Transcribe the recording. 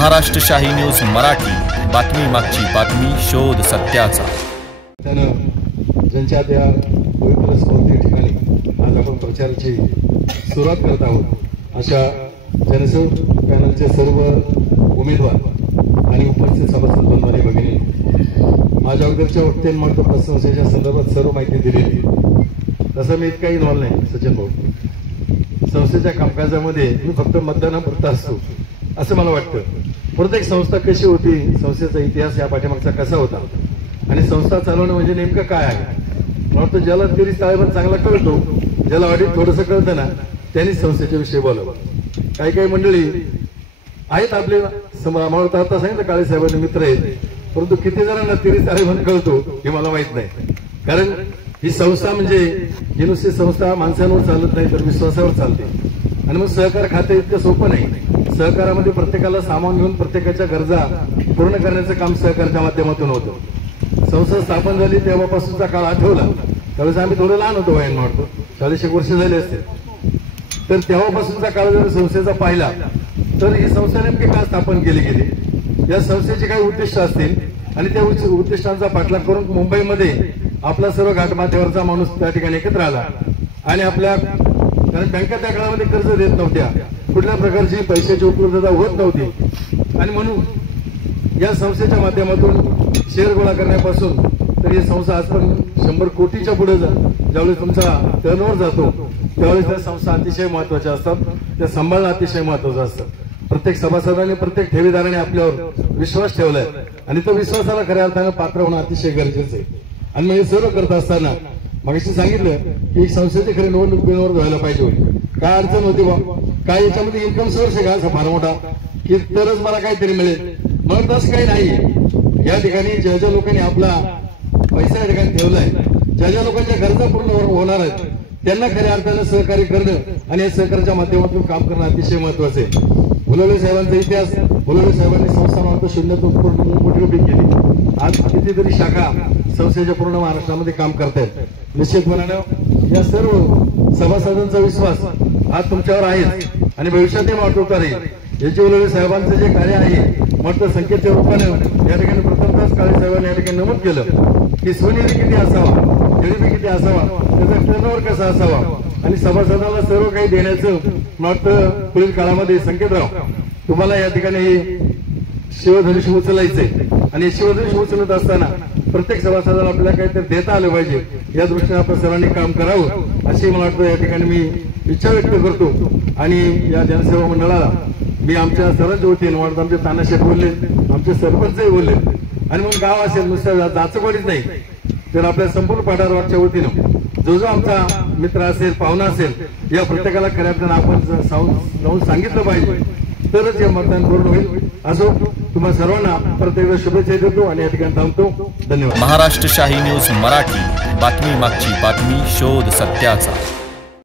महाराष्ट्र शाही न्यूज मराठी, बातमी मागची बातमी, शोध सत्याचा। त्यानं ज्यांच्या त्या पवित्र स्मृती ठिकाणी आज आपण प्रचाराची सुरुवात करत आहोत अशा जनसेवक पॅनलचे सर्व उमेदवार आणि उपस्थित सभासद बंधू भगिनी, माझ्या अगोदरच्या वक्त्यांनी महत्व संस्थेच्या संदर्भात सर्व माहिती दिलेली। तसं मी इतका इन्व्हॉल्व नाही सचिन भाऊ, संस्थेच्या कामकाजामध्ये मी फक्त मतदानापुरता असतो असं मला वाटतं। प्रत्येक संस्था कशी होती, संस्थेचा इतिहास या पाठीमागचा कसा होता आणि संस्था चालवणं म्हणजे नेमकं काय आहे, मला वाटतं ज्याला तरी ताळेबंद चांगला कळतो, ज्याला ऑडिट थोडंसं कळतं ना, त्यांनी संस्थेच्या विषयी बोलावं। काही काही मंडळी आहेत आपले मला आता सांगितलं काळे साहेबांचे मित्र आहेत, परंतु किती जणांना तरी ताळेबंद कळतो हे मला माहित नाही। कारण ही संस्था म्हणजे ही नुसती संस्था माणसांवर चालत नाही तर विश्वासावर चालते। आणि मग सहकार खाते इतकं सोपं नाही। सहकारामध्ये प्रत्येकाला सामावून घेऊन प्रत्येकाच्या गरजा पूर्ण करण्याचं काम सहकारच्या माध्यमातून होतं। संस्था स्थापन झाली तेव्हापासूनचा काळ आठवला, त्यावेळेस आम्ही थोडं लहान होतो वयाने, वाटतो 40 वर्ष झाले असते। तर तेव्हापासूनचा काळ जर संस्थेचा पाहिला तर ही संस्था नेमकी का स्थापन केली गेली, या संस्थेचे काही उद्दिष्ट असतील आणि त्या उद्दिष्टांचा पाठलाग करून मुंबईमध्ये आपला सर्व घाटमाथ्यावरचा माणूस त्या ठिकाणी एकत्र आला आणि आपल्या, कारण बँका त्या काळामध्ये कर्ज देत नव्हत्या, कुठल्या प्रकारची पैशाची उपलब्धता होत नव्हती आणि म्हणून या संस्थेच्या माध्यमातून शेअर गोळा करण्यापासून तर ही संस्था आज पण 100 कोटीच्या पुढे ज्यावेळेस तुमचा टर्नओव्हर जातो त्यावेळेस त्या संस्था अतिशय महत्वाच्या असतात, त्या सांभाळणं अतिशय महत्वाचं असतं। प्रत्येक सभासदाने प्रत्येक ठेवीदाराने आपल्यावर विश्वास ठेवलाय आणि तो विश्वासाला खऱ्या अर्थानं पात्र होणं अतिशय गरजेचं आहे। आणि मग हे सर्व करत असताना मगाशी सांगितलं की संस्थेची खरी निवडणूक बिनविरोध व्हायला पाहिजे होती, काय अडचण होती बा, काय याच्यामध्ये इन्कम सोर्स आहे का असा फार मोठा की तरच मला काहीतरी मिळेल, मग तसं काही नाही। या ठिकाणी ज्या ज्या लोकांनी आपला पैसा या ठिकाणी ठेवलाय, ज्या ज्या लोकांच्या गरजा पूर्ण होणार आहेत त्यांना खऱ्या अर्थानं सहकार्य करणं आणि या सहकार्याच्या माध्यमातून काम करणं अतिशय महत्वाचं आहे। फुलोले साहेबांचा इतिहास, फुलोले साहेबांनी संस्था मात्र शून्यातून मोठी उभी केली, आज कितीतरी शाखा संस्थेच्या पूर्ण महाराष्ट्रामध्ये काम करतायत। निश्चितपणाने या सर्व सभासदांचा विश्वास आज तुमच्यावर आहे आणि भविष्यातही वाढवता राहील। याची फुलोले साहेबांचं जे कार्य आहे मोठं संख्येच्या रूपाने या ठिकाणी प्रथमतःच काळे साहेबांनी या ठिकाणी नमूद केलं की सोनेरी किती असावा, जीडीपी किती असावा, त्याचा टर्नओव्हर कसा असावा आणि सभासदाला सर्व काही देण्याचं वाटतं पुढील काळामध्ये संकेतराव तुम्हाला या ठिकाणी शिवधनुष उचलायचंय आणि शिवधनुष उचलत असताना प्रत्येक सभासदाला आपल्याला काहीतरी देता आलं पाहिजे, या दृष्टीने आपण सर्वांनी काम करावं अशी मला वाटतं या ठिकाणी मी इच्छा व्यक्त करतो। आणि या जनसेवा मंडळाला मी आमच्या सर्वांच्या वतीने वाटतं, आमचे तानाशेठ बोलले, आमचे सरपंचही बोलले आणि मग गाव असेल नुसतं जाचकवाडीच नाही तर आपल्या संपूर्ण पाठारवाडच्या वतीनं जो जो आमचा मित्र असेल, पाहुणा असेल, या प्रत्येकाला खऱ्या अर्थानं आपण जाऊन सांगितलं पाहिजे तरच हे मतदान करून होईल। असो तुम्हाला सर्वांना प्रत्येक शुभेच्छा देतो आणि या ठिकाणी थांबतो। धन्यवाद। महाराष्ट्र शाही न्यूज मराठी, बातमी मागची बातमी, शोध सत्याचा।